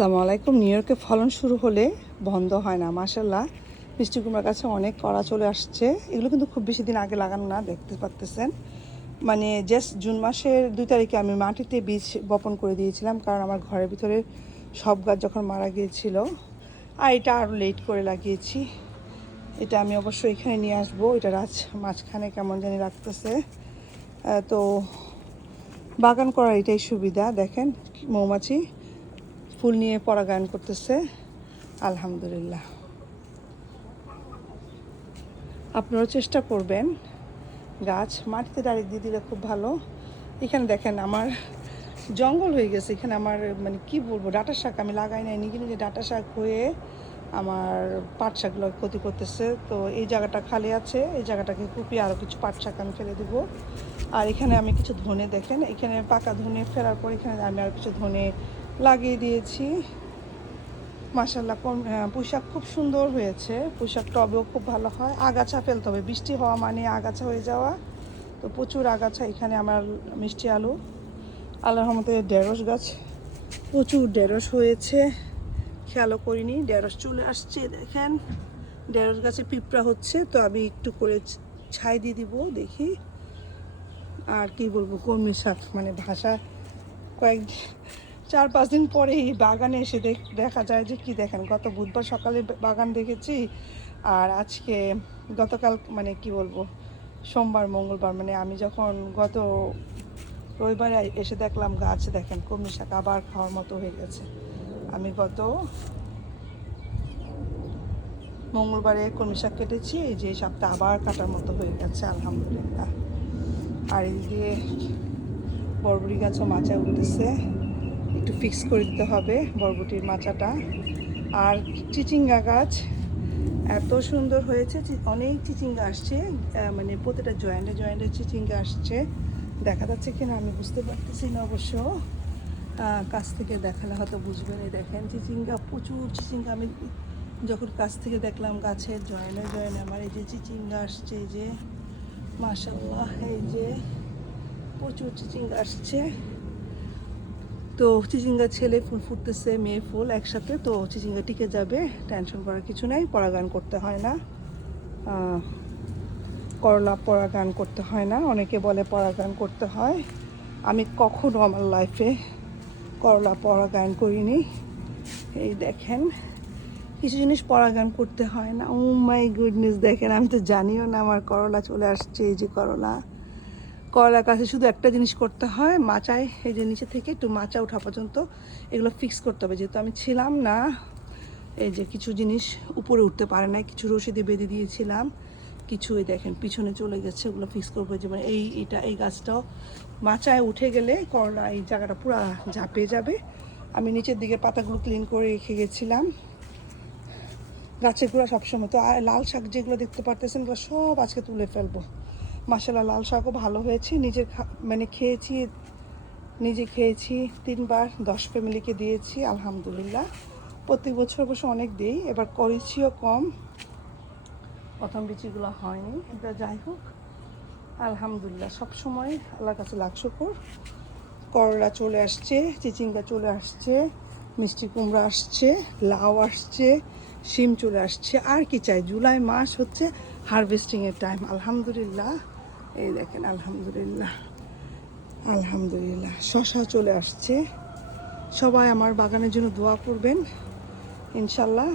আসসালামু আলাইকুম। নিউ ইয়র্কে ফলন শুরু হলে বন্ধ হয় না মাশাল্লাহ। মিষ্টি কুমড়ার কাছে অনেক কড়া চলে আসছে। এগুলো কিন্তু খুব বেশি দিন আগে লাগানো না, দেখতে পারতেছেন। মানে জাস্ট জুন মাসের 2 তারিখে আমি মাটিতে বীজ বপন করে দিয়েছিলাম, কারণ আমার ঘরের ভিতরে সব গাছ যখন মারা গিয়েছিল। আর এটা আরও লেট করে লাগিয়েছি। এটা আমি অবশ্যই এখানে নিয়ে আসবো। এটা মাঝখানে কেমন জানি লাগতেছে। তো বাগান করার এটাই সুবিধা। দেখেন মৌমাছি ফুল নিয়ে পরাগায়ন করতেছে, আলহামদুলিল্লাহ। আপনারাও চেষ্টা করবেন, গাছ মাটিতে ডাইরেক্ট দিয়ে দিলে খুব ভালো। এখানে দেখেন আমার জঙ্গল হয়ে গেছে। এখানে আমার মানে কি বলবো, ডাঁটা শাক আমি লাগাই নাই, নিজে নিজে ডাঁটা শাক হয়ে আমার পাট শাকগুলো ক্ষতি করতেছে। তো এই জায়গাটা খালি আছে, এই জায়গাটাকে কুপিয়ে আরও কিছু পাট শাক আমি ফেলে দেবো। আর এখানে আমি কিছু ধনে, দেখেন এখানে পাকা ধনে ফেরার পর এখানে আমি আর কিছু ধনে লাগিয়ে দিয়েছি। মাশাল্লাহ, পুঁইশাক খুব সুন্দর হয়েছে। পুঁইশাক টবেও খুব ভালো হয়। আগাছা ফেলতে হবে, বৃষ্টি হওয়া মানে আগাছা হয়ে যাওয়া। তো প্রচুর আগাছা। এখানে আমার মিষ্টি আলু, আল্লাহর রহমতে ঢেঁড়স গাছ, প্রচুর ঢেঁড়স হয়েছে, খেয়ালও করিনি। ঢেঁড়স চলে আসছে, দেখেন ঢেঁড়স গাছে পিঁপড়া হচ্ছে, তো আমি একটু করে ছাই দিয়ে দিব, দেখি। আর কি বলবো, কলমি শাক মানে ভাষা কয়েক 4-5 দিন পরে এই বাগানে এসে দেখা যায় যে কি দেখেন, গত বুধবার সকালে বাগান দেখেছি, আর আজকে গতকাল মানে কি বলবো, সোমবার মঙ্গলবার মানে আমি যখন গত রবিবারে এসে দেখলাম গাছ, দেখেন কলমি শাক আবার খাওয়ার মতো হয়ে গেছে। আমি গত মঙ্গলবারে কলমি শাক কেটেছি, এই যে শাকটা আবার কাটার মতো হয়ে গেছে, আলহামদুলিল্লাহ। আর এই দিয়ে বরবটি গাছও মাচা উঠতেছে, একটু ফিক্স করে দিতে হবে বরবটির মাচাটা। আর চিচিঙ্গা গাছ এত সুন্দর হয়েছে, অনেক চিচিঙ্গা আসছে, মানে প্রতিটা জয়েন্টে জয়েন্টে চিচিঙ্গা আসছে। দেখা যাচ্ছে কিনা আমি বুঝতে পারতেছি না অবশ্য, কাছ থেকে দেখালে হয়তো বুঝবেন। এই দেখেন চিচিঙ্গা, প্রচুর চিচিঙ্গা। আমি যখন কাছ থেকে দেখলাম গাছের জয়েন্টে জয়েন্টে আমার এই যে চিচিঙ্গা আসছে, এই যে মাশাআল্লাহ, এই যে প্রচুর চিচিঙ্গা আসছে। তো চিচিঙ্গা ছেলে ফুল ফুটতেছে, মেয়ে ফুল একসাথে, তো চিচিঙ্গা টিকে যাবে, টেনশন করার কিছু নাই। পরাগায়ন করতে হয় না, করলা পরাগায়ন করতে হয় না। অনেকে বলে পরাগায়ন করতে হয়, আমি কখনো আমার লাইফে করলা পরাগায়ন করিনি। এই দেখেন কিছু জিনিস পরাগায়ন করতে হয় না। ও মাই গুডনেস, দেখেন আমি তো জানিও না আমার করলা চলে আসছে। এই যে করলার কাছে শুধু একটা জিনিস করতে হয়, মাচায় এই যে নিচে থেকে একটু মাচা ওঠা পর্যন্ত এগুলো ফিক্স করতে হবে। যেহেতু আমি ছিলাম না, এই যে কিছু জিনিস উপরে উঠতে পারে না, কিছু রশি দিয়ে বেঁধে দিয়েছিলাম, কিছু এই দেখেন পিছনে চলে গেছে, ওগুলো ফিক্স করবো। যে মানে এই গাছটাও মাচায় উঠে গেলে করলা এই জায়গাটা পুরো ঝাঁপে যাবে। আমি নিচের দিকে পাতাগুলো ক্লিন করে রেখে গেছিলাম, গাছের গুঁড়া সবসময়। তো লাল শাক যেগুলো দেখতে পারতেছেন এগুলো সব আজকে তুলে ফেলবো। মাশাআল্লাহ, লাল শাকও ভালো হয়েছে। মানে নিজে খেয়েছি 3 বার, 10 ফ্যামিলিকে দিয়েছি, আলহামদুলিল্লাহ। প্রত্যেক বছর অবশ্য অনেক দিই, এবার করেছিও কম, প্রথম বিচিগুলো হয়নি। এটা যাই হোক, আলহামদুলিল্লাহ, সবসময় আল্লাহর কাছে লাখ শুকর। করলা চলে আসছে, চিচিঙ্গা চলে আসছে, মিষ্টি কুমড়া আসছে, লাউ আসছে, শিম চলে আসছে। আর কি চাই, জুলাই মাস হচ্ছে হারভেস্টিংয়ের টাইম, আলহামদুলিল্লাহ। এই দেখেন, আলহামদুলিল্লাহ আলহামদুলিল্লাহ, শশা চলে আসছে। সবাই আমার বাগানের জন্য দোয়া করবেন, ইনশাল্লাহ।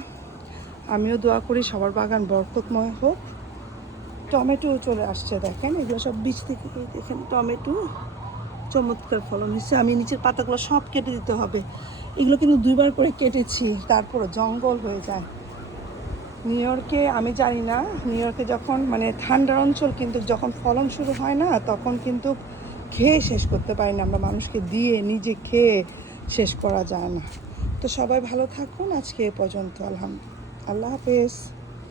আমিও দোয়া করি সবার বাগান বরকতময় হোক। টমেটো চলে আসছে, দেখেন এগুলো সব বীজ থেকে। দেখেন টমেটো চমৎকার ফলন হয়েছে। আমি নিচের পাতাগুলো সব কেটে দিতে হবে, এগুলো কিন্তু 2 বার করে কেটেছি, তারপরে জঙ্গল হয়ে যায়। নিউ ইয়র্কে আমি জানি না, নিউ ইয়র্কে যখন মানে ঠান্ডার অঞ্চল, কিন্তু যখন ফলন শুরু হয় না তখন কিন্তু খেয়ে শেষ করতে পারি না আমরা, মানুষকে দিয়ে নিজে খেয়ে শেষ করা যায় না। তো সবাই ভালো থাকুন, আজকে এ পর্যন্ত, আল্লাহ হাফেজ।